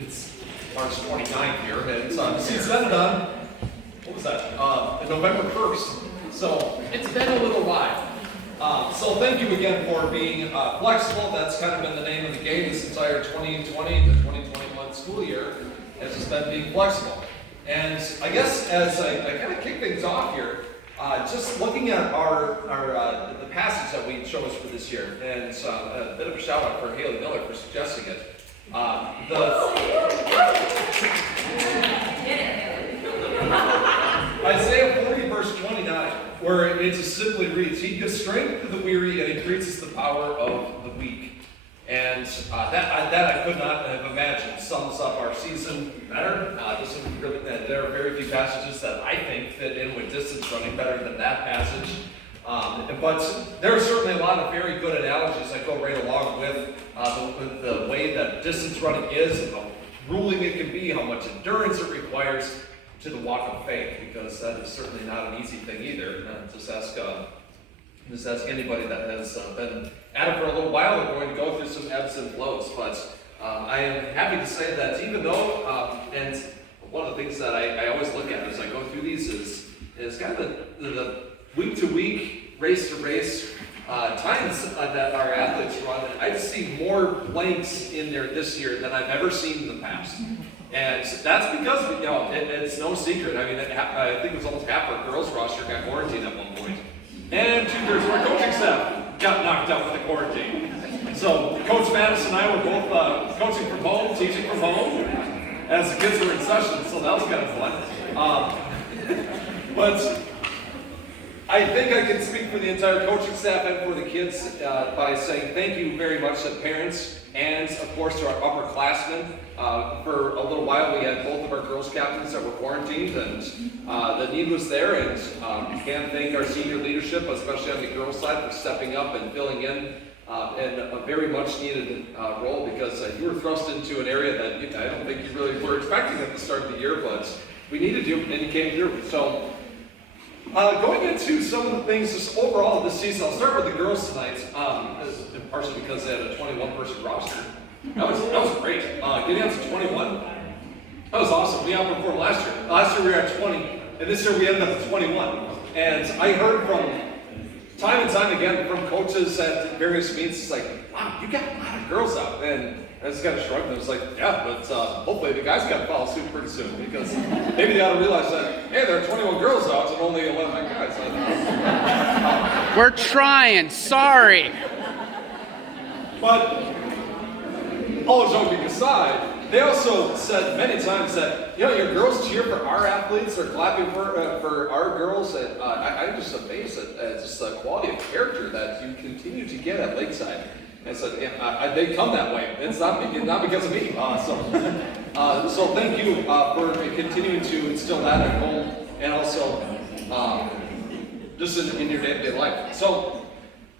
It's March 29th here, and the season's ended on, what was that, November 1st. So it's been a little while. So thank you again for being flexible. That's kind of been the name of the game this entire 2020 to 2021 school year, has just been being flexible. And I guess as I kind of kick things off here, just looking at the passage that we chose for this year, and a bit of a shout out for Haley Miller for suggesting it. Isaiah 40 verse 29, where it just simply reads, "He gives strength to the weary and increases the power of the weak." And that I could not have imagined sums up our season better. There are very few passages that I think fit in with distance running better than that passage. But there are certainly a lot of very good analogies that go right along with the way that distance running is, and how grueling it can be, how much endurance it requires to the walk of faith, because that is certainly not an easy thing either. Just ask anybody that has been at it for a little while. They're going to go through some ebbs and flows. But I am happy to say that even though, and one of the things that I always look at as I go through these is kind of the week to week, race to race times that our athletes run. I just see more blanks in there this year than I've ever seen in the past. And that's because, it's no secret. I mean, I think it was almost half our girls roster got quarantined at one point. And 2/3 of our coaching staff got knocked out with the quarantine. So Coach Madison and I were both coaching from home, teaching from home, as the kids were in session, so that was kind of fun. But I think I can speak for the entire coaching staff and for the kids by saying thank you very much to parents and, of course, to our upperclassmen. For a little while, we had both of our girls captains that were quarantined, and the need was there. And we can thank our senior leadership, especially on the girls' side, for stepping up and filling in a very much needed role, because you were thrust into an area that I don't think you really were expecting at the start of the year, but we needed you, and you came through. So. Going into some of the things just overall this season, I'll start with the girls tonight, partially because they had a 21-person roster. That was great. Getting up to 21, that was awesome. We outperformed last year. Last year we were at 20, and this year we ended up at 21. And I heard from time and time again from coaches at various meets, it's like, wow, you got a lot of girls out. And I just kind of shrugged and I was like, yeah, but hopefully the guys got to follow suit pretty soon, because maybe they ought to realize that, hey, there are 21 girls out and only 11 guys. We're trying, sorry. But all joking aside, they also said many times that, your girls cheer for our athletes, they're clapping for our girls, and I'm just amazed at just the quality of character that you continue to get at Lakeside. And so they come that way. It's not because of me. So thank you for continuing to instill that at home, and also just in your day-to-day life. So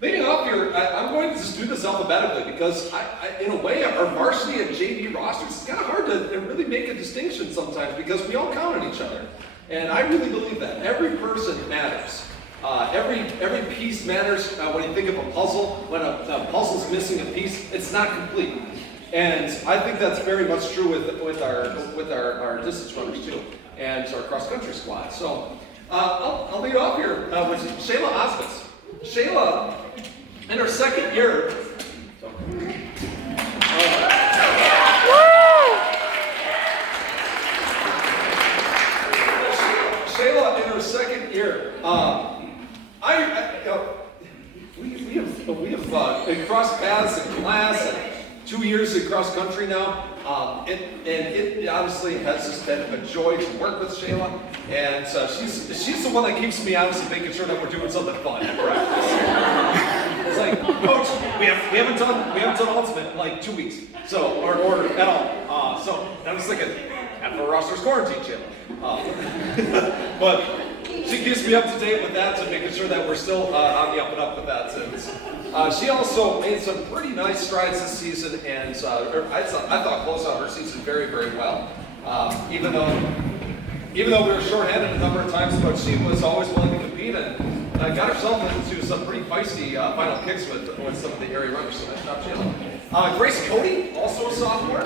leading off here, I'm going to just do this alphabetically, because in a way, our varsity and JV rosters, it's kind of hard to really make a distinction sometimes, because we all count on each other. And I really believe that. Every person matters. Every piece matters. When you think of a puzzle, when a puzzle's missing a piece, it's not complete. And I think that's very much true with our distance runners too, and our cross country squad. So I'll lead off here with Shayla Osmus. Shayla, in her second year. Shayla, in her second year. We have crossed paths in class, and 2 years in cross country now, and it honestly has just been a joy to work with Shayla, and she's the one that keeps me honestly making sure that we're doing something fun at practice. It's like, Coach, we haven't done ultimate in like 2 weeks, so or at all. So I was thinking, half our roster's quarantine, Shayla, but. She keeps me up to date with that, to making sure that we're still on the up and up with that. She also made some pretty nice strides this season, and I thought closed out her season very, very well. Even though we were shorthanded a number of times, but she was always willing to compete, and got herself into some pretty feisty final kicks with some of the area runners. So nice job, Shayla. Grace Cody, also a sophomore.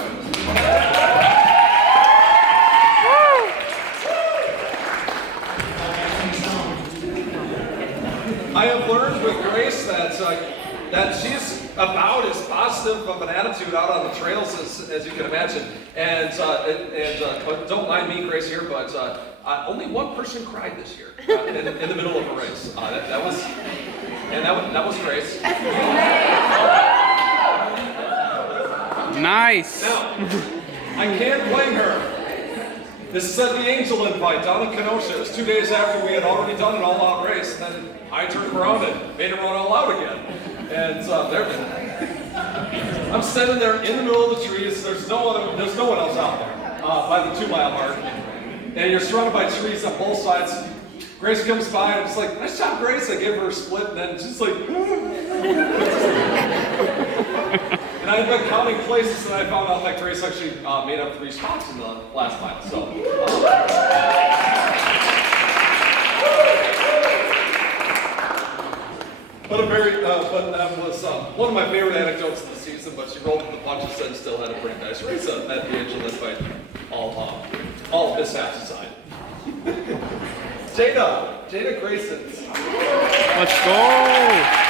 that she's about as positive of an attitude out on the trails as you can imagine. And but don't mind me, Grace, here, but only one person cried this year in the middle of a race. That was Grace. Nice. Now, I can't blame her. This is at the Angel Invite down in Kenosha. It was 2 days after we had already done an all-out race, and then I turned around and made it run all out again. And I'm standing there in the middle of the trees. There's no one else out there by the 2 mile mark, and you're surrounded by trees on both sides. Grace comes by, and I'm just like, "Nice job, Grace." I give her a split, and then she's like, and I've been counting places, and I found out that Grace actually made up 3 spots in the last mile. So, but that was one of my favorite anecdotes of the season. But she rolled with the punches and still had a pretty nice race at the Angel Invite, all mishaps aside. Jada Grayson. Let's go.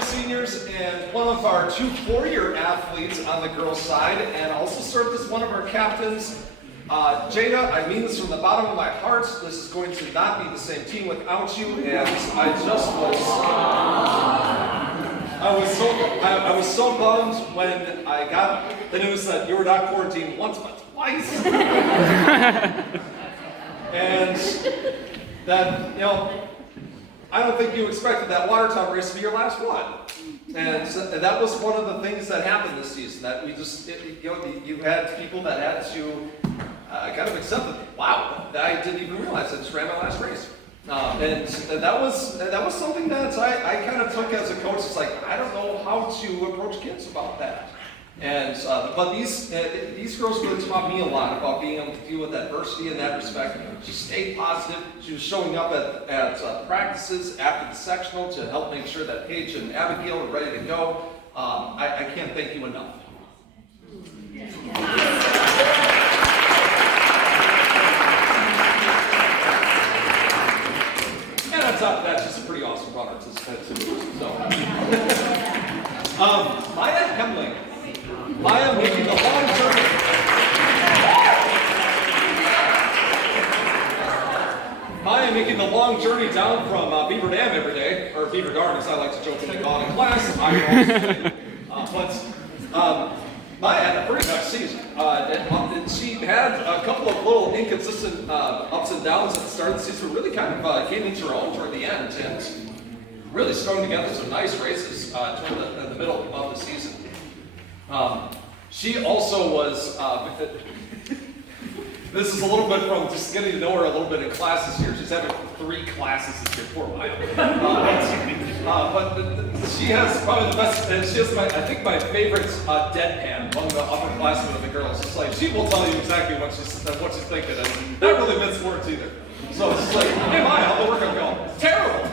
Seniors and one of our 2 4-year athletes on the girls' side, and also served as one of our captains. Jada, I mean this from the bottom of my heart. This is going to not be the same team without you, and I was so bummed when I got the news that you were not quarantined once but twice, and that I don't think you expected that Watertown race to be your last one. And that was one of the things that happened this season, that we just, you had people that had to kind of accept that, wow, I didn't even realize I just ran my last race. And that was something that I kind of took as a coach. It's like, I don't know how to approach kids about that. And but these girls really taught me a lot about being able to deal with adversity in that respect. She stayed positive. She was showing up at practices after the sectional to help make sure that Paige and Abigail were ready to go. I can't thank you enough. And on top of that, she's a pretty awesome runner so. Maya Hemling. Maya making the long journey. Maya making the long journey down from Beaver Dam every day, or Beaver Garden, as I like to jokingly call it in class. Maya had a pretty nice season. She had a couple of little inconsistent ups and downs at the start of the season. Really kind of came into her own toward the end, and really strung together some nice races toward the middle of the season. She also was, this is a little bit from just getting to know her a little bit in classes here. She's having 3 classes this year, poor Maya. But she has probably the best, and she has I think my favorite deadpan among the upperclassmen of the girls. It's like, she will tell you exactly what she's thinking, and not really mince words either. So it's just like, "Hey Maya, how'd the workout go?" "Terrible."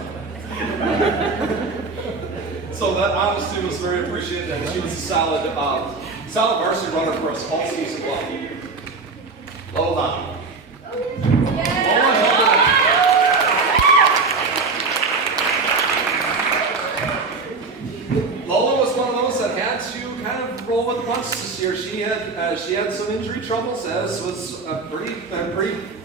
So that honesty was very appreciated, and she was a solid varsity runner for us all season long. Lola. Lola was one of those that had to kind of roll with the punches this year. She had some injury troubles, as was pretty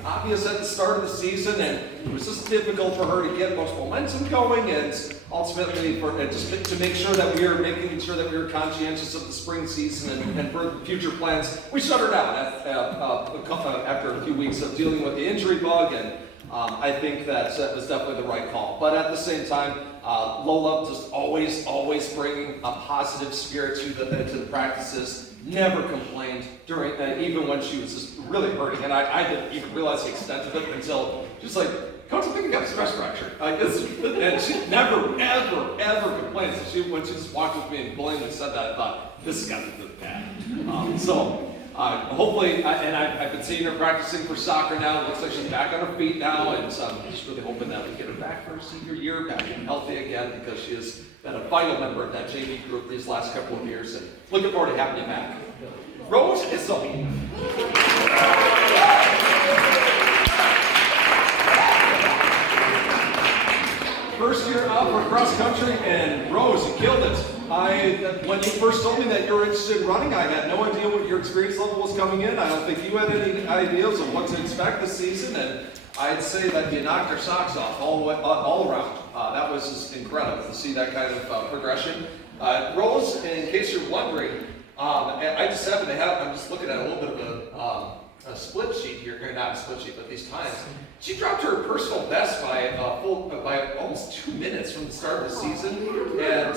obvious at the start of the season, and it was just difficult for her to get much momentum going, and ultimately just to make sure that we were conscientious of the spring season and for future plans, we shut her down after a few weeks of dealing with the injury bug, and I think that was definitely the right call. But at the same time, Lola just always bringing a positive spirit to the practices. Never complained during, even when she was just really hurting, and I didn't even realize the extent of it until just like, "Coach, I think I got a stress fracture." And she never, ever complained. So when she just walked with me and blatantly said that, I thought, this has got to be bad. Hopefully, and I've been seeing her practicing for soccer now. It looks like she's back on her feet now, and so I'm just really hoping that we get her back for her senior year, back and healthy again, because she has been a vital member of that JV group these last couple of years, and looking forward to having you back. Rose Issel. first year out for cross country, and Rose, you killed it. When you first told me that you were interested in running, I had no idea what your experience level was coming in. I don't think you had any ideas of what to expect this season, and I'd say that you knocked our socks off all around. That was just incredible to see that kind of progression. Rose, in case you're wondering, I just happen to have, I'm just looking at a little bit of a split sheet here, or not a split sheet, but these times. She dropped her personal best by almost 2 minutes from the start of the season, and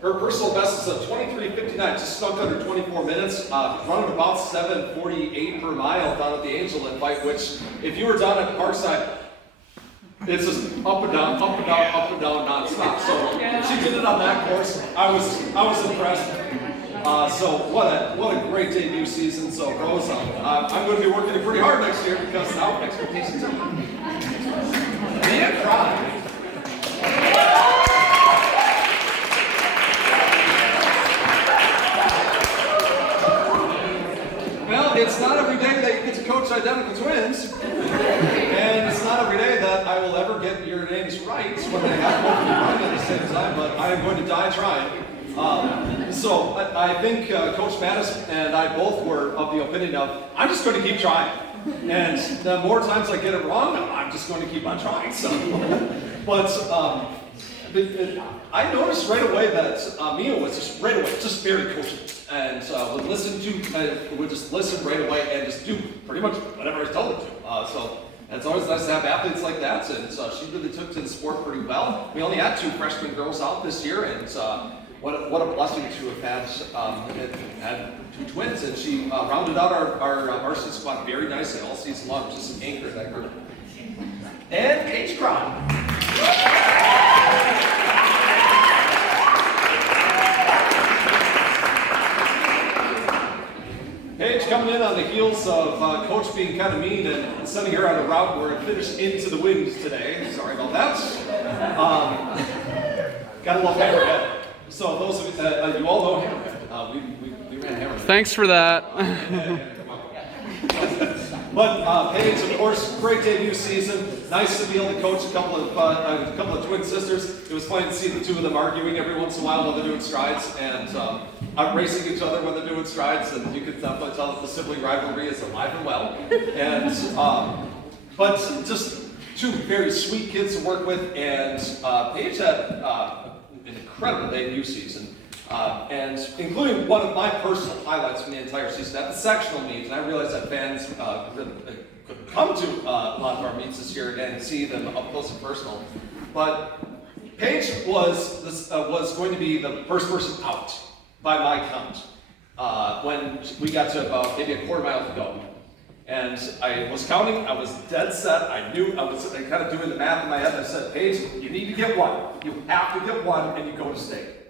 her personal best is a 23:59, just snuck under 24 minutes, running about 7:48 per mile down at the Angel Invite, which, if you were down at Parkside, it's just up and down, up and down, up and down, nonstop. So she did it on that course. I was impressed. So what a great debut season. So Rose, I'm going to be working pretty hard next year because now expectations are man cry. Well, it's not every day that you get to coach identical twins, and it's not every day that I will ever get your names right when they have both of you right at the same time. But I am going to die trying. So I think Coach Mattis and I both were of the opinion of, I'm just going to keep trying. And the more times I get it wrong, I'm just going to keep on trying. So, but I noticed right away that Mia was just very coachable, and would just listen right away and just do pretty much whatever I told her to. So it's always nice to have athletes like that, and she really took to the sport pretty well. We only had 2 freshman girls out this year, and what a blessing to have had 2 twins, and she rounded out our varsity squad very nicely all season long, just an anchor in that group. And Paige Cron. Paige coming in on the heels of Coach being kind of mean and sending her on a route where it finished into the wind today. Sorry about that. Gotta love Hammerhead. So those of you, you all know Hammerhead. We ran Hammerhead. Thanks for that. But Paige, of course, great debut season. Nice to be able to coach a couple of twin sisters. It was fun to see the 2 of them arguing every once in a while they're doing strides and outracing each other when they're doing strides. And you could definitely tell that the sibling rivalry is alive and well. And but just 2 very sweet kids to work with. And Paige had an incredible debut season. And including one of my personal highlights from the entire season at the sectional meet, and I realized that fans couldn't come to a lot of our meets this year and see them up close and personal. But Paige was going to be the first person out by my count when we got to about maybe a quarter mile to go. And I was counting, I was dead set, I knew, I was kind of doing the math in my head, and I said, Paige, you need to get 1. You have to get 1 and you go to state.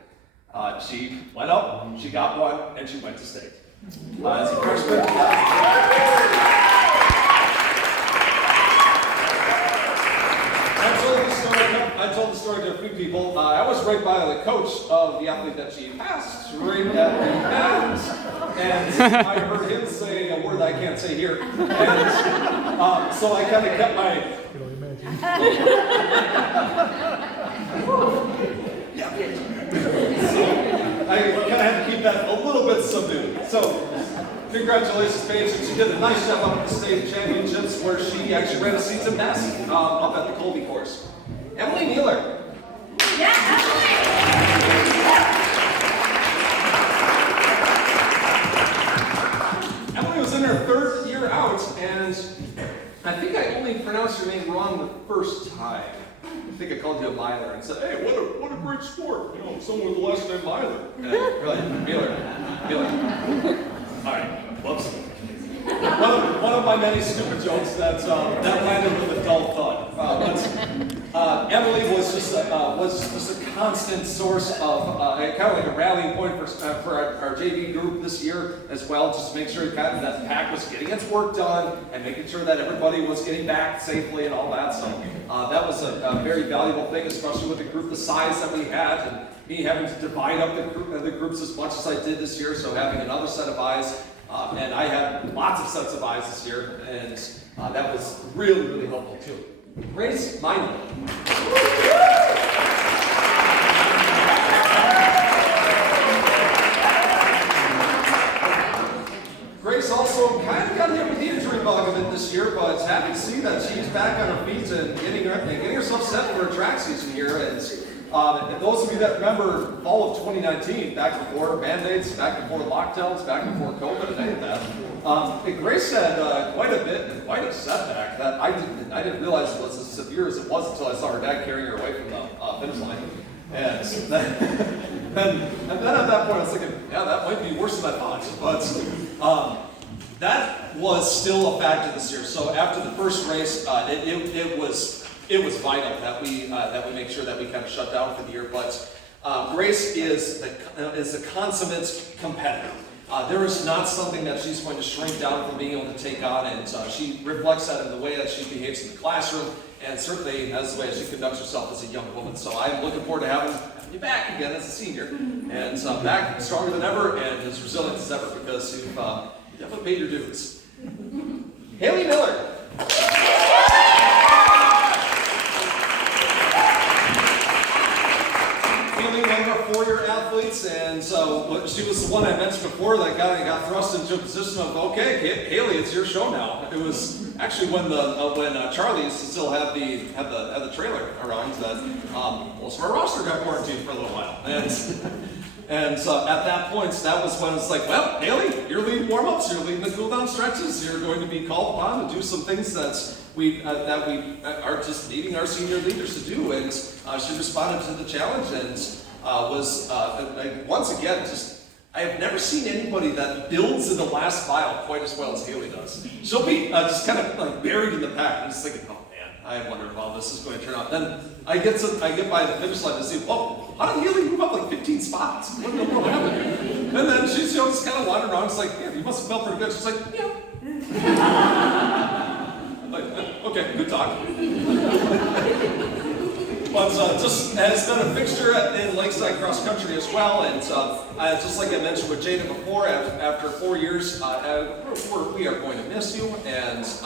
She went up, she got 1, and she went to state. As a freshman, I told the story to a few people. I was right by the coach of the athlete that she passed, right at the end, and I heard him say a word that I can't say here. And so I kind of kept my... I kind of had to keep that a little bit subdued. So, congratulations, Paige. She did a nice job up at the state championships where she actually ran a season best up at the Colby course. Emily Nealer. Yeah, Emily was in her 3rd year out, and I think I only pronounced your name wrong the first time. I think I called you a Myler and said, hey, what a great sport. You know, someone with the last name Myler. And really, Miller. All right, whoops. One of my many stupid jokes that landed with a dull thud. Emily was just a constant source of kind of like a rallying point for our JV group this year as well, just to make sure kind of that pack was getting its work done and making sure that everybody was getting back safely and all that. So that was a very valuable thing, especially with the group the size that we had, and me having to divide up the groups as much as I did this year. So having another set of eyes. And I had lots of sets of eyes this year, and that was really, really helpful too. Grace Minor. happy to see that she's back on her feet and getting herself set for her track season here. And those of you that remember fall of 2019, back before Band-Aids, back before lockdowns, back before COVID and any of that, Grace had quite a setback that I didn't realize it was as severe as it was until I saw her dad carrying her away from the finish line. And then at that point I was thinking, yeah, that might be worse than I thought. But that was still a factor this year. So after the first race, it was vital that we make sure that we kind of shut down for the year. But Grace is a consummate competitor. There is not something that she's going to shrink down from being able to take on, and she reflects that in the way that she behaves in the classroom, and certainly as the way she conducts herself as a young woman. So I'm looking forward to having you back again as a senior, and back stronger than ever and as resilient as ever, because you've definitely paid your dues. Haley Miller. Haley, one of our four-year athletes, and so she was the one I mentioned before that got thrust into a position of, okay, Haley, it's your show now. It was actually when Charlie used to still have the trailer around that most of our roster got quarantined for a little while, and so at that point, that was when it's like, well, Haley, you're leading warm-ups, you're leading the cool-down stretches, you're going to be called upon to do some things that we are just needing our senior leaders to do, and she responded to the challenge and was once again I have never seen anybody that builds in the last mile quite as well as Haley does. She'll be just kind of like buried in the pack and just thinking, oh man, I wonder how this is going to turn out. Then I get by the finish line to see, whoa, how did Haley move up like 15 spots? What in the world happened? And then she's just kind of wandering around. It's like, yeah, you must have felt pretty good. She's like, yeah. Okay, good talk. But just has been a fixture in Lakeside Cross Country as well, and just like I mentioned with Jada before, after 4 years, we are going to miss you, and as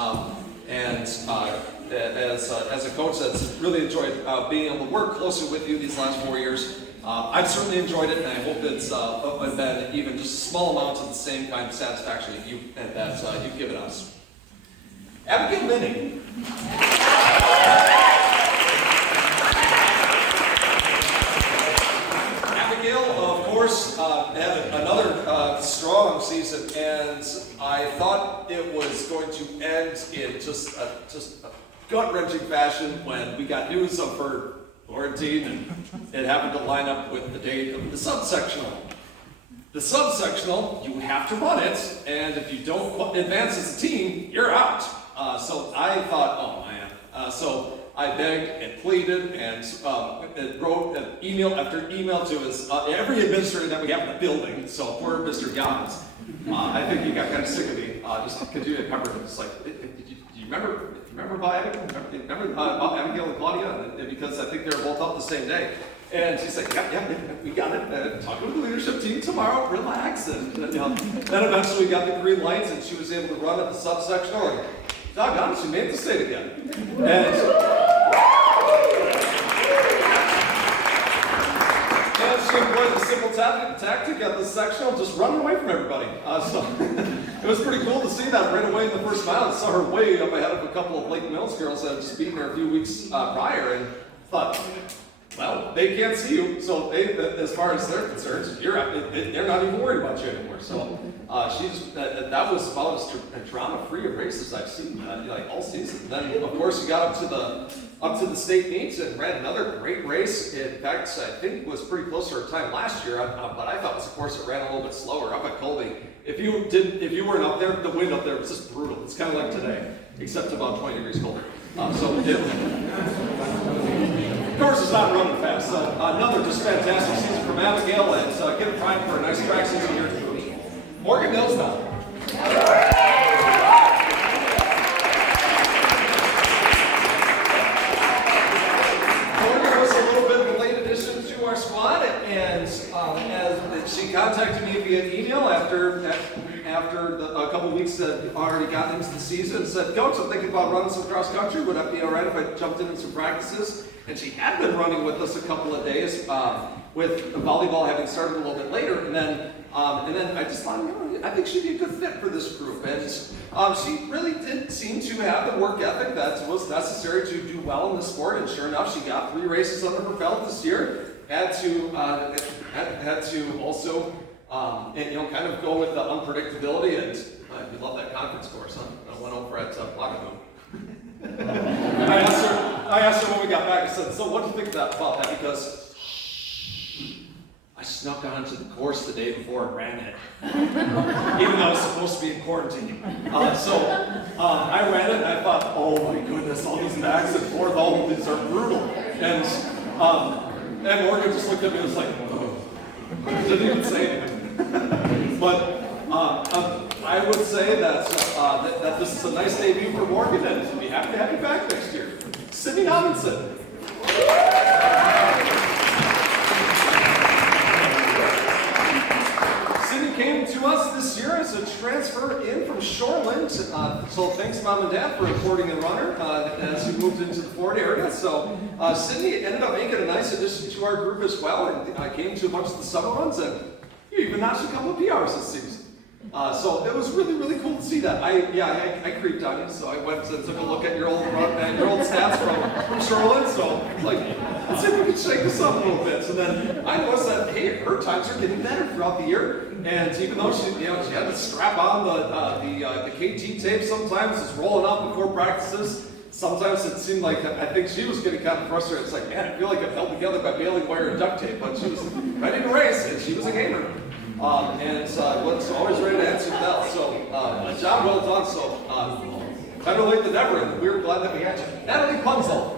a coach that's really enjoyed being able to work closely with you these last 4 years. I've certainly enjoyed it, and I hope it's been even just a small amount of the same kind of satisfaction that you've given us. Abigail Minning. Abigail, of course, had another strong season, and I thought it was going to end in just a gut-wrenching fashion when we got news of her quarantine, and it happened to line up with the date of the subsectional. The subsectional, you have to run it, and if you don't advance as a team, you're out. So I thought, oh man. So I begged and pleaded and wrote email after email to every administrator that we have in the building. So poor Mr. Yans, I think he got kind of sick of me, just because you had peppered him. It's like, do you remember about Abigail? Remember about Abigail and Claudia? And because I think they were both up the same day. And she's like, yeah, we got it. Talk with the leadership team tomorrow, relax. And then eventually we got the green lights, and she was able to run at the subsectional. And doggone, she made the state again. And she employed the simple tactic at the sectional, just running away from everybody. So it was pretty cool to see that right away in the first mile. I saw her way up ahead of a couple of Lake Mills girls that had just beaten her a few weeks prior, and thought, well, they can't see you, so as far as they're concerned, they're not even worried about you anymore. So that was about as drama-free a race as I've seen, like all season. Then, of course, you got up to the state meets and ran another great race. In fact, I think it was pretty close to her time last year, but I thought it was a course that ran a little bit slower up at Colby. If you weren't up there, the wind up there was just brutal. It's kind of like today, except about 20 degrees colder. Of course, it's not running fast. So another just fantastic season from Abigail, and get a prime for a nice track season here. Morgan Mills now. Morgan was a little bit of a late addition to our squad, and as she contacted me via email after a couple of weeks that had already gotten into the season, and said, Coach, I'm thinking about running some cross country. Would that be all right if I jumped in some practices? And she had been running with us a couple of days with volleyball having started a little bit later, and then I just thought, I think she'd be a good fit for this group. And she really did seem to have the work ethic that was necessary to do well in the sport. And sure enough, she got 3 races under her belt this year. Had to also, kind of go with the unpredictability. And you love that conference course, huh? I went over at Plaquemine. I asked her when we got back. I said, "So, what do you think about that?" Because I snuck onto the course the day before and ran it, even though I was supposed to be in quarantine. I ran it and I thought, oh my goodness, all these backs and forth, all of these are brutal. And Morgan just looked at me and was like, oh. Didn't even say anything. But I would say that this is a nice debut for Morgan, and we'll be happy to have you back next year. Sydney Robinson. Came to us this year as a transfer in from Shoreland. So thanks, Mom and Dad, for importing a runner as we moved into the Ford area. So Sydney ended up making a nice addition to our group as well, and I came to a bunch of the summer runs, and you even notched a couple of PRs this season. So it was really, really cool to see that. I creeped on you, so I went and took a look at your old stats from Shoreland. So like, let's see if we can shake this up a little bit. So then I noticed that, hey, her times are getting better throughout the year. And even though she had to strap on the KT tape, sometimes it's rolling out before practices. Sometimes it seemed like I think she was getting kind of frustrated. It's like, man, I feel like I'm held together by baling wire and duct tape. But she was ready to race, and she was a gamer. Was always ready to answer the bell. So, job well done. So, better late than never, and we were glad that we had you. Natalie Punzel.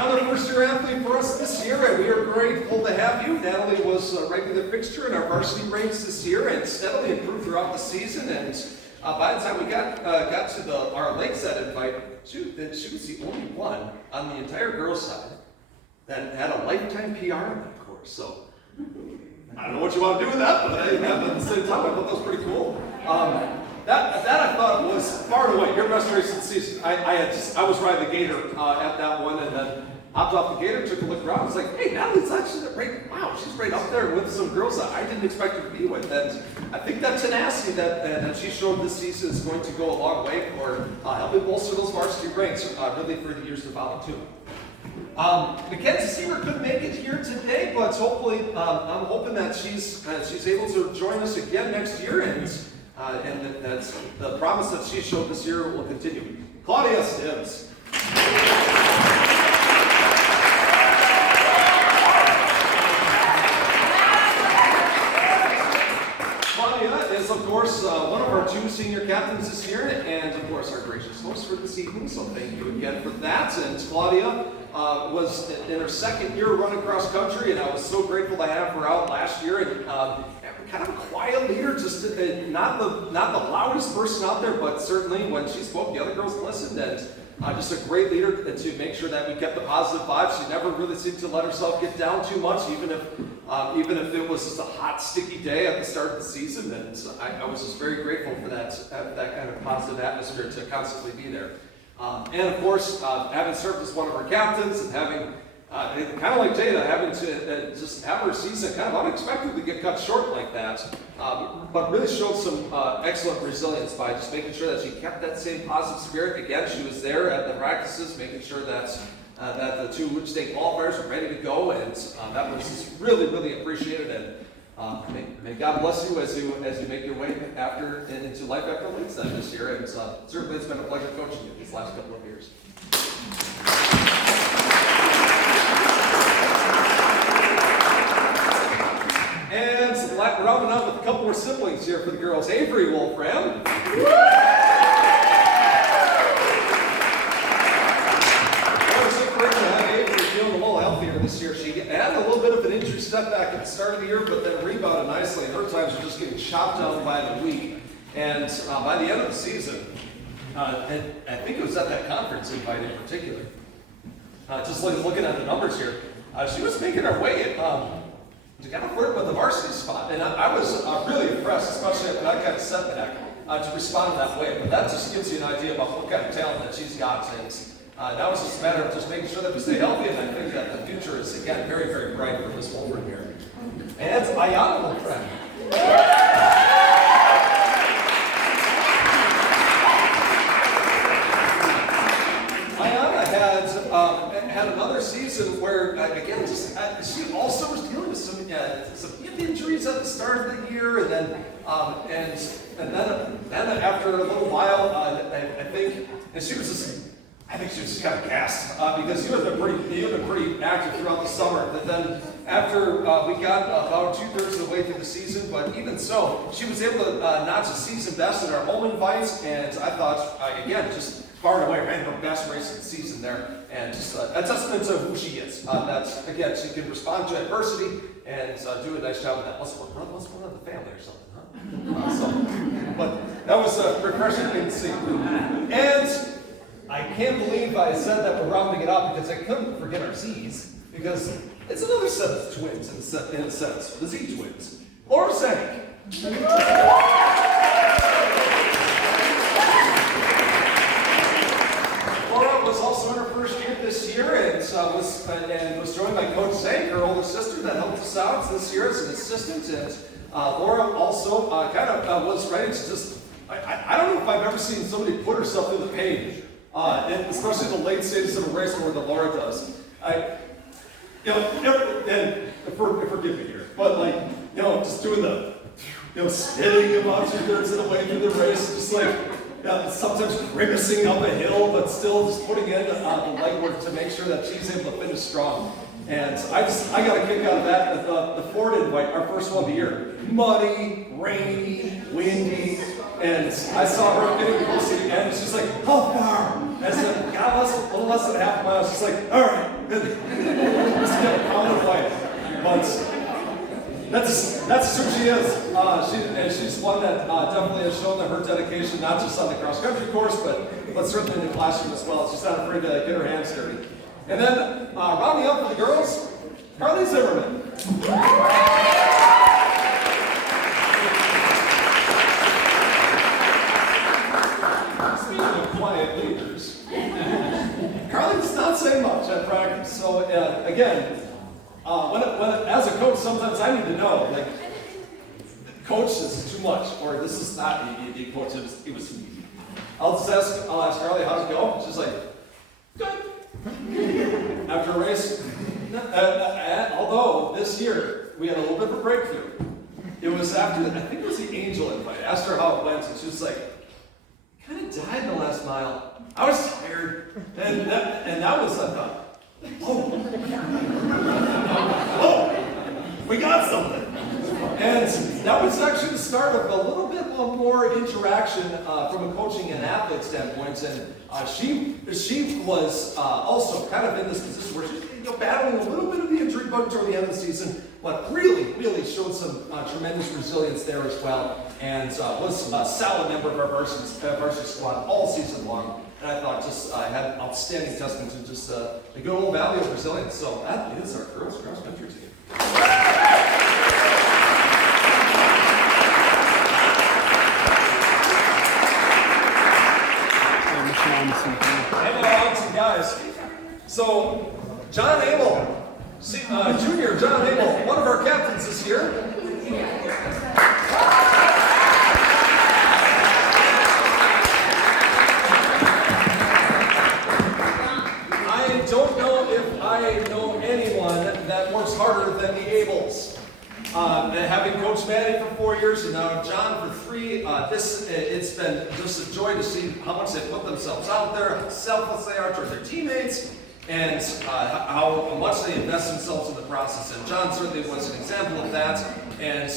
Another first-year athlete for us this year, and we are grateful to have you. Natalie was a regular fixture in our varsity ranks this year and steadily improved throughout the season. And by the time we got to our Lakeside invite, she was the only one on the entire girls' side that had a lifetime PR in that course. So I don't know what you want to do with that, but at the same time, I thought that was pretty cool. That I thought was far and away your best race of the season. I was riding the Gator at that one, and then hopped off the Gator, took a look around. I was like, hey, Natalie's actually right. Wow, she's right up there with some girls that I didn't expect her to be with. And I think that tenacity that she showed this season is going to go a long way for helping bolster those varsity ranks, really for the years to follow too. Mackenzie Seaver couldn't make it here today, but hopefully, I'm hoping that she's able to join us again next year, and that's the promise that she showed this year will continue. Claudia Stibbs. Claudia is, of course, one of our 2 senior captains this year, and of course our gracious host for this evening, so thank you again for that. And Claudia was in her 2nd year running cross country, and I was so grateful to have her out last year. And kind of a quiet leader, just not the loudest person out there, but certainly when she spoke, the other girls listened, and just a great leader to make sure that we kept the positive vibes. She never really seemed to let herself get down too much, even if it was just a hot, sticky day at the start of the season. And I was just very grateful for that kind of positive atmosphere to constantly be there. And of course, having served as one of our captains and having kind of like Jada, having to just have her season kind of unexpectedly get cut short like that, but really showed some excellent resilience by just making sure that she kept that same positive spirit. Again, she was there at the practices, making sure that the 2 state qualifiers were ready to go, and that was just really, really appreciated. And may God bless you as you make your way into life after Lakeside this year. And certainly it's been a pleasure coaching you these last couple of years. And rounding out with a couple more siblings here for the girls, Avery Wolfram. Feeling a little healthier this year. She had a little bit of an injury setback at the start of the year, but then rebounded nicely, and her times were just getting chopped down by the week. And by the end of the season, and I think it was at that conference invite in particular, just looking at the numbers here, she was making her way to kind of flirt with the varsity spot. And I was really impressed, especially after that kind of setback, to respond that way. But that just gives you an idea about what kind of talent that she's got. And now it's just a matter of just making sure that we stay healthy, and I think that the future is, again, very, very bright for Miss Wolford here. And it's Ayana, my friend. Ayana had another season where, again, she also was dealing with some hip injuries at the start of the year, and then after a little while, I think she was just kind of gassed because you had been pretty active throughout the summer. But then after we got about 2/3 of the way through the season, but even so, she was able to notch a season best in our home invites, and I thought again just far and away ran her best race of the season there, and just a testament to who she is. That's again, she can respond to adversity and do a nice job of that. Must have run the family or something, huh? But that was a refreshing thing to see. And I can't believe I said that we're rounding it up because I couldn't forget our Z's, because it's another set of twins in a sense, the Z twins. Laura Zank. Laura was also in her first year this year, and was joined by Coach Zank, her older sister, that helped us out this year as an assistant. And Laura also was ready to just, I don't know if I've ever seen somebody put herself through the pain. And especially in the late stages of a race where the Laura does. Forgive me here, but just doing the, spinning about 2/3 of the way through the race, just sometimes grimacing up a hill, but still just putting in the legwork to make sure that she's able to finish strong. And I got a kick out of that. The Ford invite, our first one of the year, muddy, rainy, windy. And I saw her getting close to the end, and she's like, how far? And I said, got a little less than half a mile. She's like, all right. Just kind of pound the fight. But that's who she is. She's one that definitely has shown her dedication, not just on the cross country course, but certainly in the classroom as well. She's not afraid to get her hands dirty. And then rounding up for the girls, Carly Zimmerman. Quiet leaders. Carly does not say much at practice. So again, as a coach, sometimes I need to know, coach, this is too much, or this is not the coach. It was. I'll ask Carly, how's it go? She's like, good. After a race, although this year we had a little bit of a breakthrough. It was after I think it was the Angel invite. I asked her how it went, and she was like, kind of died in the last mile. I was tired, and that was, I thought, oh, we got something. And that was actually the start of a little bit more interaction from a coaching and athlete standpoint. And she was also kind of in this position where she's battling a little bit of the injury bug toward the end of the season, but really showed some tremendous resilience there as well. And was a solid member of our varsity squad all season long. And I thought I had an outstanding testament to just the good old value of resilience. So that is our girls cross country team. Guys, so John Abel, Junior John Abel, one of our captains this year. I don't know if I know anyone that works harder than the Abels. Having coached Maddie for 4 years and now John for 3, it's been just a joy to see how much they put themselves out there, how selfless they are toward their teammates, and how much they invest themselves in the process. And John certainly was an example of that, and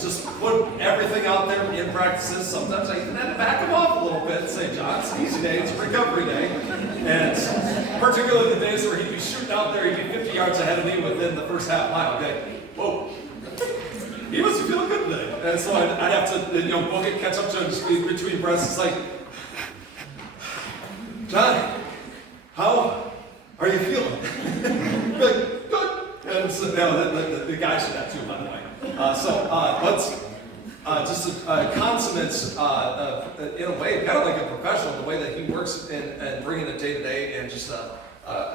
just put everything out there in practices. Sometimes I even had to back him off a little bit and say, John, it's an easy day, it's a recovery day. And particularly the days where he'd be shooting out there, he'd be 50 yards ahead of me within the first half mile. Okay, whoa. He must be feeling good today. And so I'd have to, book it, catch up to him just between breaths. It's like, John, how are you feeling? Like, good. And so, the guys did that too, by the way. But just a consummate, in a way, kind of like a professional, the way that he works and bringing it day to day, and just a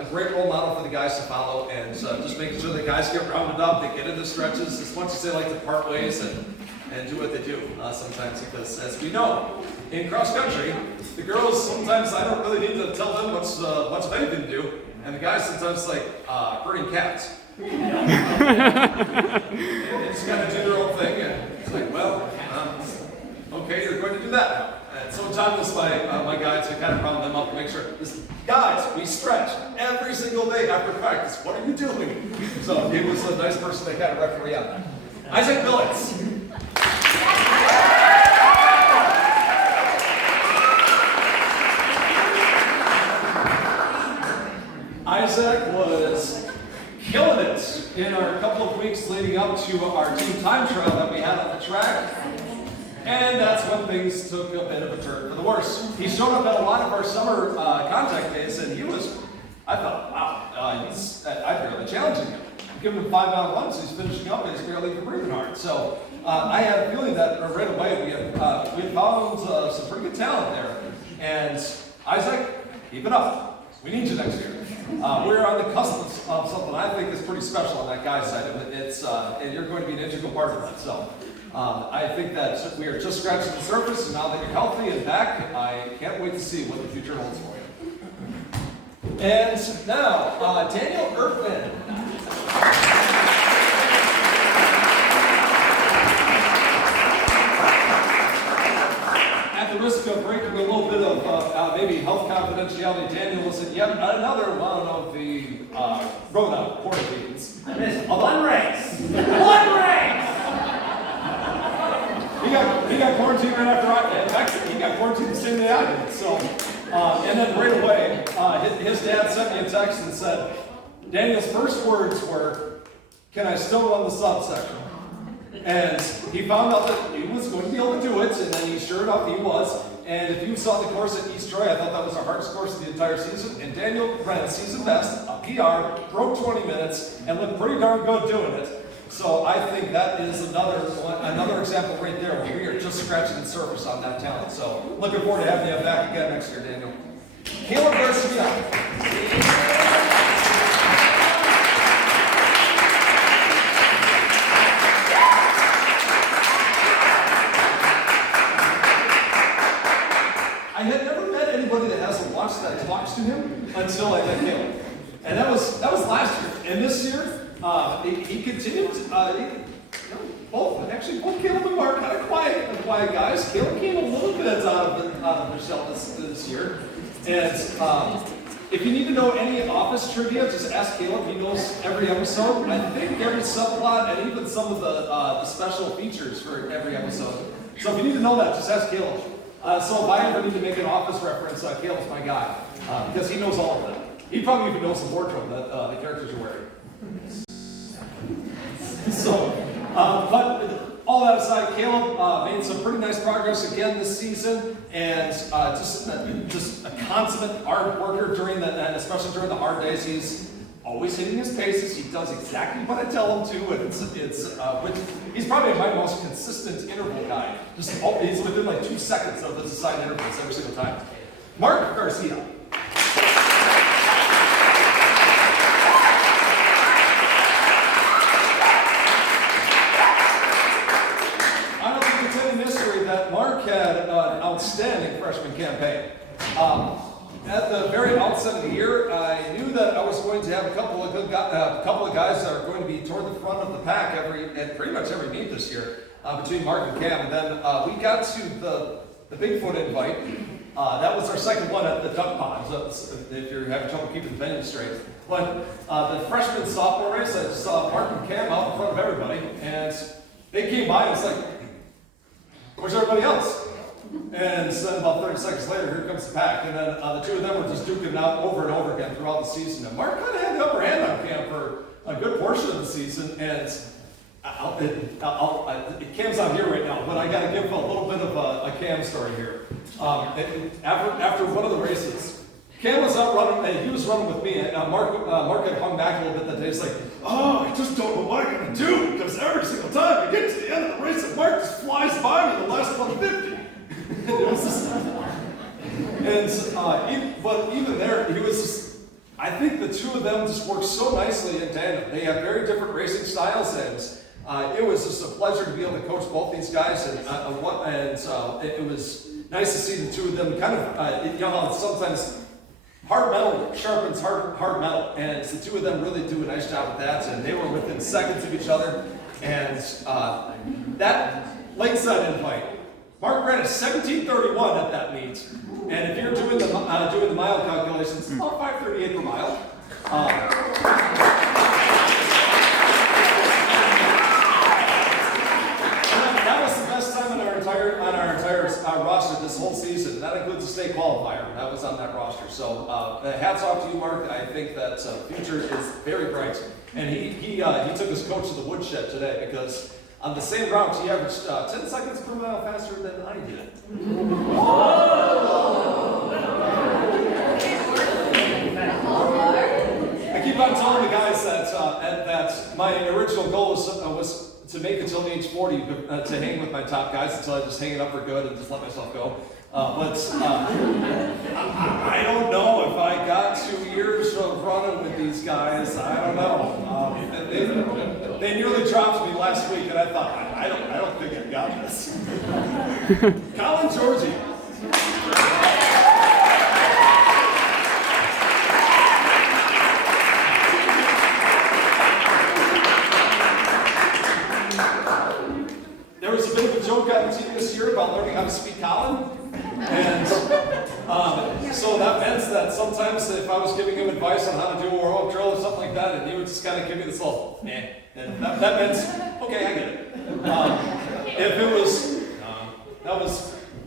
great role model for the guys to follow, and just making sure the guys get rounded up, they get into stretches, as much as they like to part ways and do what they do sometimes, because as we know, in cross country, the girls sometimes I don't really need to tell them much of anything to do, and the guys sometimes like herding cats. They just kind of do their own thing, and it's like, well, okay, you're going to do that now. And so John was my guy to kind of round them up and make sure, guys, we stretch every single day after practice. What are you doing? So he was a nice person to kind of referee on that. Isaac Billets. Isaac was killing it in our couple of weeks leading up to our team time trial that we had on the track. And that's when things took a bit of a turn for the worse. He showed up at a lot of our summer contact days, and he was, I thought, wow, I'm really challenging him. I'm giving him 5 mile runs, he's finishing up, and he's barely even breathing hard. So I had a feeling that right away we had found some pretty good talent there. And Isaac, keep it up. We need you next year. We're on the cusp of something I think is pretty special on that guy's side of it. And you're going to be an integral part of that. So I think that we are just scratching the surface, and now that you're healthy and back, I can't wait to see what the future holds for you. And now, Daniel Erfman. At the risk of breaking a little bit of maybe health confidentiality, Daniel was in yet another one of the Rona quarantines. I missed one race. One race. He got quarantined right after I. In fact, he got quarantined the same day I did. So, and then right away, his dad sent me a text and said, Daniel's first words were, "Can I still run the subsection?" And he found out that he was going to be able to do it, and then sure enough, he was. And if you saw the course at East Troy, I thought that was our hardest course of the entire season. And Daniel ran a season best, a PR, broke 20 minutes, and looked pretty darn good doing it. So I think that is another example right there where we are just scratching the surface on that talent. So looking forward to having you back again next year, Daniel. Caleb Garcia. I had never met anybody that has a watch that talks to him until I met Caleb. And that was last year. And this year, he continued, both Caleb and Mark kind of quiet guys. Caleb came a little bit out of the shell this year. And if you need to know any office trivia, just ask Caleb. He knows every episode. I think every subplot and even some of the special features for every episode. So if you need to know that, just ask Caleb. So if I ever need to make an office reference, Caleb's my guy, because he knows all of that. He probably even knows the wardrobe that the characters are wearing. So, but all that aside, Caleb made some pretty nice progress again this season, and just a consummate hard worker during and especially during the hard days. He's always hitting his paces. He does exactly what I tell him to, and he's probably my most consistent interval guy. He's within like 2 seconds of the assigned intervals every single time. Mark Garcia. I don't think it's any mystery that Mark had an outstanding freshman campaign. At the very outset of the year, I knew that I was going to have a couple of guys that are going to be toward the front of the pack at pretty much every meet this year, between Mark and Cam. And then we got to the Bigfoot invite. That was our second one at the duck pond, so if you're having trouble keeping the venue straight. But the freshman sophomore race, I saw Mark and Cam out in front of everybody, and they came by and was like, "Where's everybody else?" And then about 30 seconds later, here comes the pack. And then the two of them were just duking it out over and over again throughout the season. And Mark kind of had the upper hand on Cam for a good portion of the season. And Cam's not here right now, but I got to give a little bit of a Cam story here. After one of the races, Cam was out running, and he was running with me, and Mark had hung back a little bit that day. He's like, oh, I just don't know what I'm gonna do, because every single time I get to the end of the race, and Mark just flies by me the last 150. It was just, but even there, he was just, I think the two of them just work so nicely in tandem. They have very different racing styles, and it was just a pleasure to be able to coach both these guys, and it was nice to see the two of them kind of, you know how sometimes hard metal sharpens hard metal, and the two of them really do a nice job with that, and they were within seconds of each other, and that lakeside invite, Mark ran a 17:31 at that meet, and if you're doing the mile calculations, it's about 5:38 per mile. That was the best time on our entire roster this whole season. That includes the state qualifier. That was on that roster. So hats off to you, Mark. I think that future is very bright. And he took his coach to the woodshed today because on the same route he averaged 10 seconds per mile faster than I did. I keep on telling the guys that my original goal was to make it till age 40 to hang with my top guys until I just hang it up for good and just let myself go. But I don't know if I got 2 years of running with these guys. I don't know. They nearly dropped me last week, and I thought I don't think I got this. Colin Georgie. There was a bit of a joke on the team this year about learning how to speak Colin. And so that meant that sometimes if I was giving him advice on how to do a warm-up drill or something like that, and he would just kind of give me this little, and that meant, okay, I get it. If it was,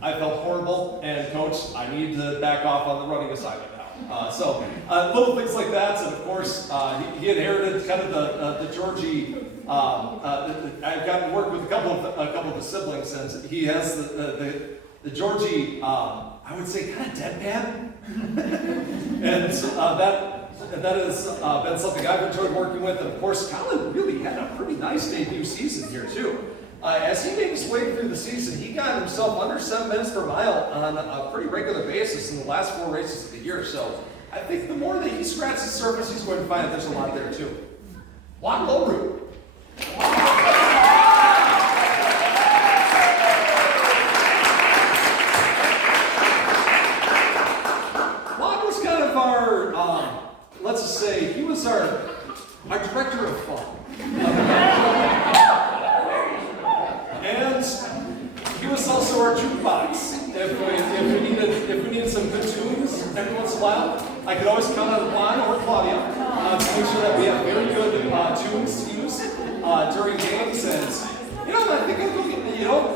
I felt horrible, and coach, I need to back off on the running assignment now. So little things like that, and of course, he inherited kind of the Georgie. I've gotten to work with a couple of the siblings, and he has the Georgie, I would say, kind of deadpan, and that has been something I've enjoyed working with. And of course, Colin really had a pretty nice debut season here too. As he made his way through the season, he got himself under 7 minutes per mile on a pretty regular basis in the last 4 races of the year. So I think the more that he scratches the surface, he's going to find that there's a lot there too. Juan Lowroot. Juan was kind of our, let's just say, he was our director of fun. And he was also our jukebox. If we needed some good tunes every once in a while, I could always count on Juan or Claudia to make sure that we have very good tunes to use during games. And I think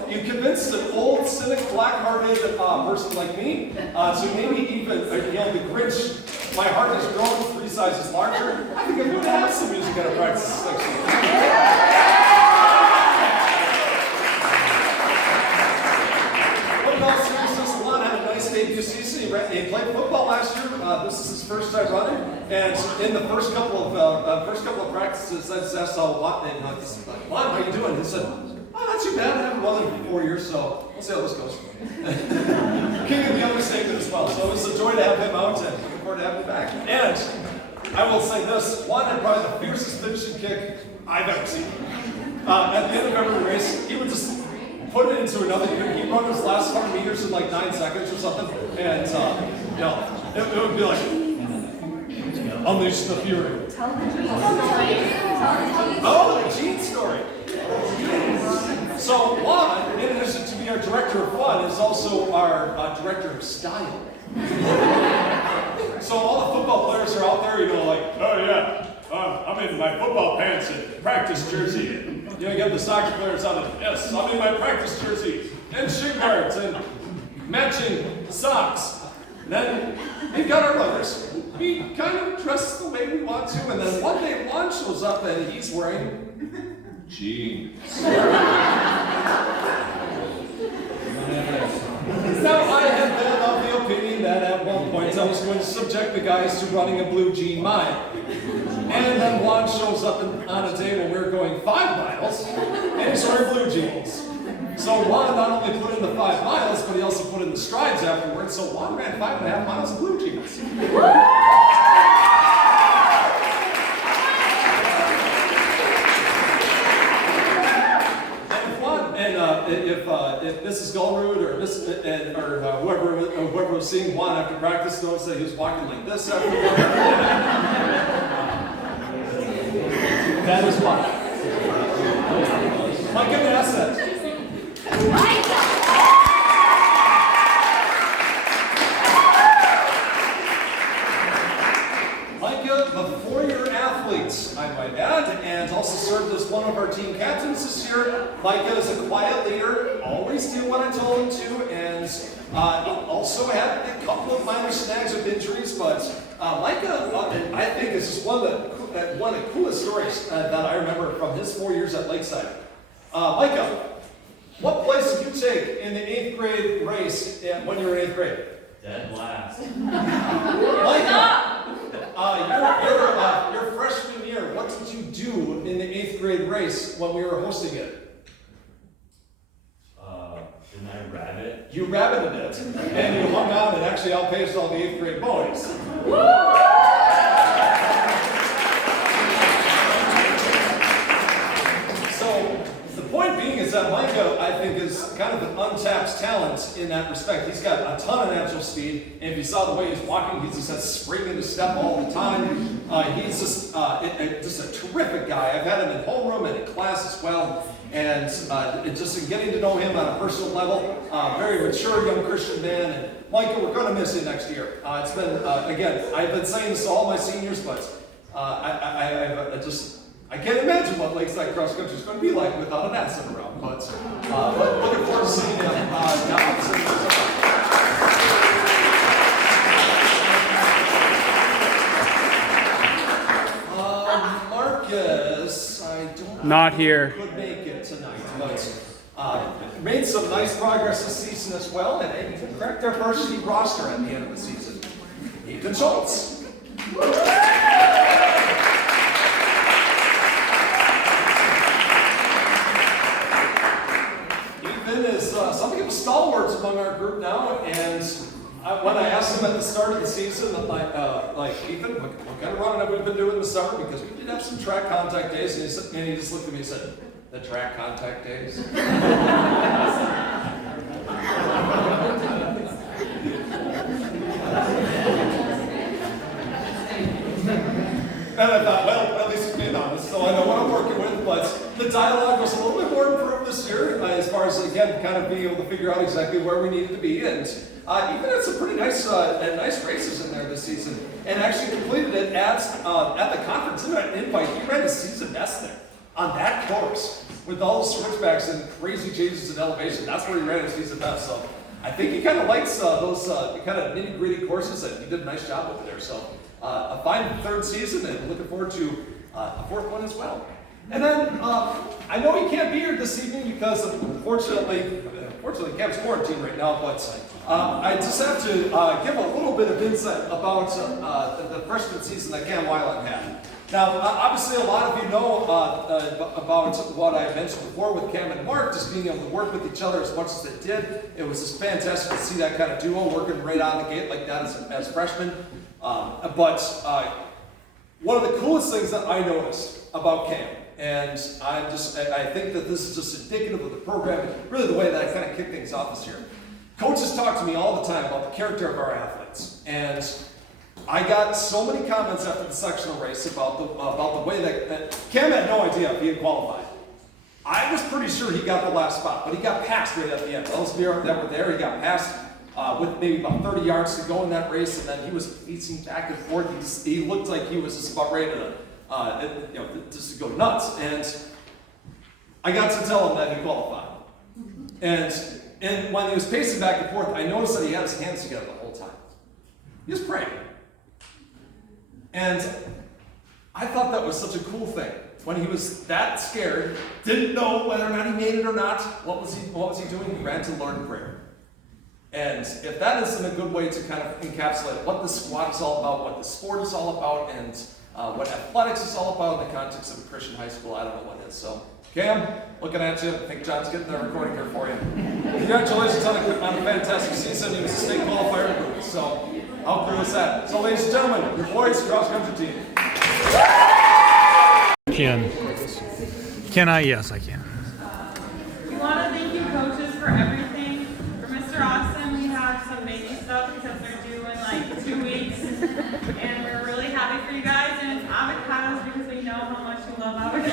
you convinced an old, cynic, black-hearted person like me to maybe even the Grinch. My heart has grown 3 sizes larger. I think I'm going to have some music at a practice section. Debut season. He played football last year. This is his first time running, and in the first couple of practices, I just asked Juan, "Juan, how you doing?" He said, "Oh, not too bad. I haven't run in 4 years, so we'll see how this goes." King of the understatement as well. So it was a joy to have him out, and looking forward to having him back. And I will say this: Juan had probably the fiercest finishing kick I've ever seen. At the end of every race, he would just put it into another gear. He'd run his last 100 meters in like 9 seconds or something, and it would be like, unleash the fury. Tell the Gene story. Oh, the Gene story. So Juan, in addition to being our director of fun, is also our director of style. So all the football players are out there, like, oh yeah, I'm in my football pants and practice jersey. You get the soccer players on it. Yes, I'm in my practice jersey and shin guards and matching socks. And then we've got our runners. We kind of dress the way we want to, and then one day Juan shows up and he's wearing jeans. Now, I have been of the opinion that at one point in I was going to subject the guys to running a blue jean mile. And then Juan shows up on a day when we were going 5 miles, and he's wearing blue jeans. So Juan not only put in the 5 miles, but he also put in the strides afterwards. So Juan ran 5.5 miles in blue jeans. If Mrs. Gulrood or whoever was seeing Juan after practice noticed that he was walking like this after work, that is why. Micah Nassett. Micah, the 4-year athlete, I might add, and also served as one of our team captains this year. Micah is a quiet leader, always did what I told him to, and also had a couple of minor snags with injuries, but Micah, I think, is just one of the coolest stories that I remember from his 4 years at Lakeside. Micah, what place did you take in the 8th grade race when you were in 8th grade? Dead last. Micah, your freshman year, what did you do in the 8th grade race when we were hosting it? Didn't I rabbit? You rabbited it, and you hung out and actually outpaced all the 8th grade boys. So, the point being is that Micah, I think, is kind of an untapped talent in that respect. He's got a ton of natural speed, and if you saw the way he's walking, he just has spring in his step all the time. He's just a terrific guy. I've had him in homeroom and in class as well. And just in getting to know him on a personal level, very mature young Christian man. And Micah, we're going to miss you next year. It's been, again, I've been saying this to all my seniors, but I can't imagine what Lakeside Cross Country is going to be like without an asset around. But looking forward to seeing him now. Marcus, I don't Not know here. if he could make it tonight, but made some nice progress this season as well, and even cracked their varsity roster at the end of the season. Ethan Schultz. Ethan is something of a stalwart among our group now, and when I asked him at the start of the season, like Ethan, what kind of running have we been doing this summer? Because we did have some track contact days, and he just looked at me and said, "The track contact days?" And I thought, well, at least he's being honest, so I know what I'm working with, but the dialogue was a little bit more improved this year, as far as, again, kind of being able to figure out exactly where we needed to be, and even had some pretty nice races in there this season, and actually completed it at the conference invite. He ran his season best there, on that course, with all the switchbacks and crazy changes in elevation. That's where he ran his season best, so I think he kind of likes those kind of nitty-gritty courses, and he did a nice job over there, so a fine 3rd season, and looking forward to a 4th one as well. And then, I know he can't be here this evening because, unfortunately, Cam's quarantined right now, but I just have to give a little bit of insight about the freshman season that Cam Weiland had. Now, obviously, a lot of you know about what I mentioned before with Cam and Mark, just being able to work with each other as much as they did. It was just fantastic to see that kind of duo working right out of the gate like that as freshmen. But one of the coolest things that I noticed about Cam, and I think that this is just indicative of the program and really the way that I kind of kick things off this year. Coaches talk to me all the time about the character of our athletes, and I got so many comments after the sectional race about the way that Cam had no idea if he had qualified. I was pretty sure he got the last spot, but he got passed right at the end. Those that were there, he got passed with maybe about 30 yards to go in that race, and then he was pacing back and forth. He looked like he was just about ready to, just to go nuts. And I got to tell him that he qualified. And when he was pacing back and forth, I noticed that he had his hands together the whole time. He was praying. And I thought that was such a cool thing. When he was that scared, didn't know whether or not he made it or not, what was he doing? He ran to the Lord in prayer. And if that isn't a good way to kind of encapsulate what the squad is all about, what the sport is all about, and what athletics is all about in the context of a Christian high school, I don't know what is. So, Cam, looking at you. I think John's getting the recording here for you. Congratulations on a fantastic season. He was a state qualifier, so how cool is that? So, ladies and gentlemen, your boys cross country team. Can I? Yes, I can. We want to thank you, coaches, for everything. For Mr. Austin, we have some baby stuff because they're due in like 2 weeks. And we're really happy for you guys. And it's avocados because we know how much you love avocados.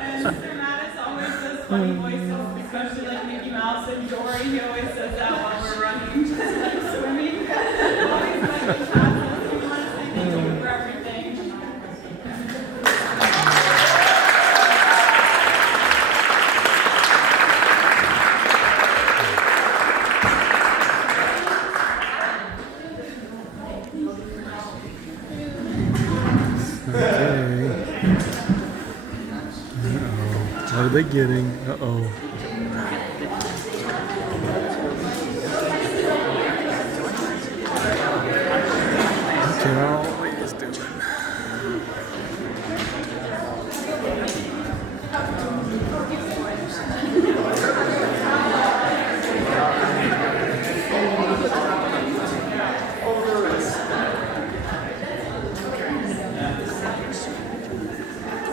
And Mr. Mattis always does funny voices, especially like Mickey Mouse and Dory. He always says that while we're running, swimming. Always mentions castles. We want to say thank you for everything. What are they getting? Uh-oh. Okay, all he's doing.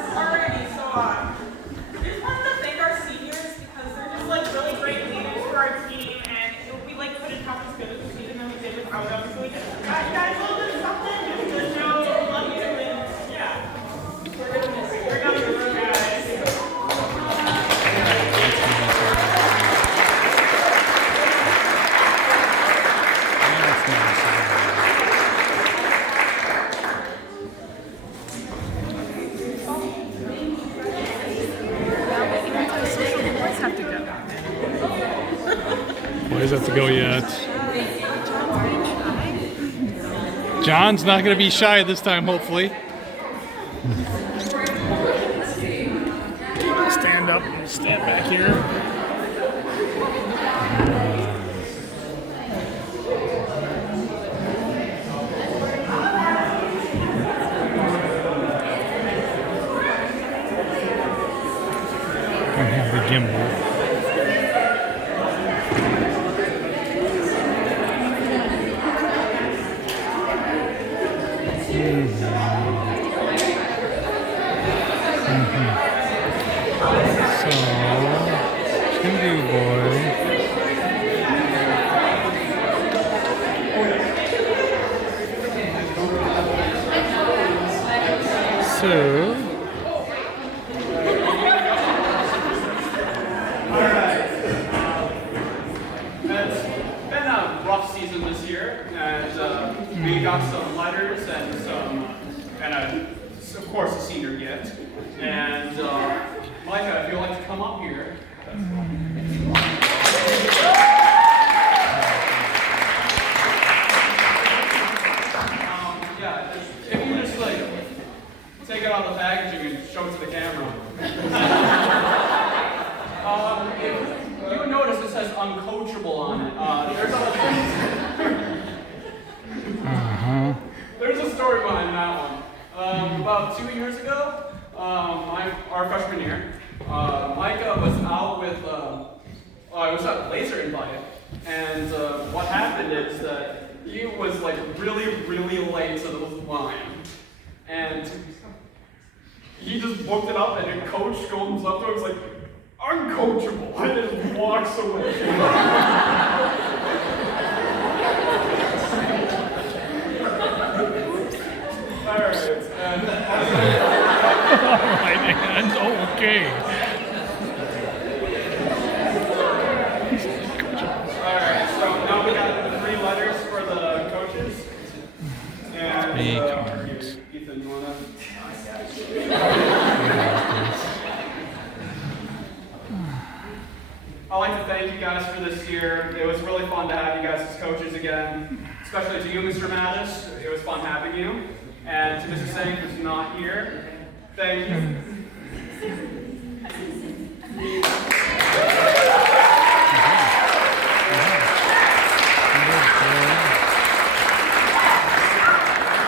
Alrighty, so we just wanted to thank our seniors because they're just like really great leaders for our team, and we like couldn't have as good of a season than we did without them. So we just got you guys a little bit of something just to show we love you, and yeah, we're gonna miss you. We're gonna miss you guys. Boys have to go yet. John's not going to be shy this time, hopefully. Stand up and stand back here. I have the gimbal. So, Hindu boy. So, It's been a rough season this year, and we got some letters and of course a senior gift. And Micah, if you'd like to come up here. Yeah, if you just like take it out of the packaging and show it to the camera. You would notice it says uncoachable on it. There's other There's a story behind that one. About 2 years ago, our freshman year, Micah was out with, I was at Laser Invite, and what happened is that he was like really, really late to the line, and he just booked it up, and then coach goes up to him and was like, uncoachable, and just walks away. Alright, right hand, okay. Alright, so now we got the 3 letters for the coaches. And 3 cards. Ethan, you wanna? I'd like to thank you guys for this year. It was really fun to have you guys as coaches again, especially to you, Mr. Mattis. It was fun having you. And to Mrs. Singh, who's not here, thank you.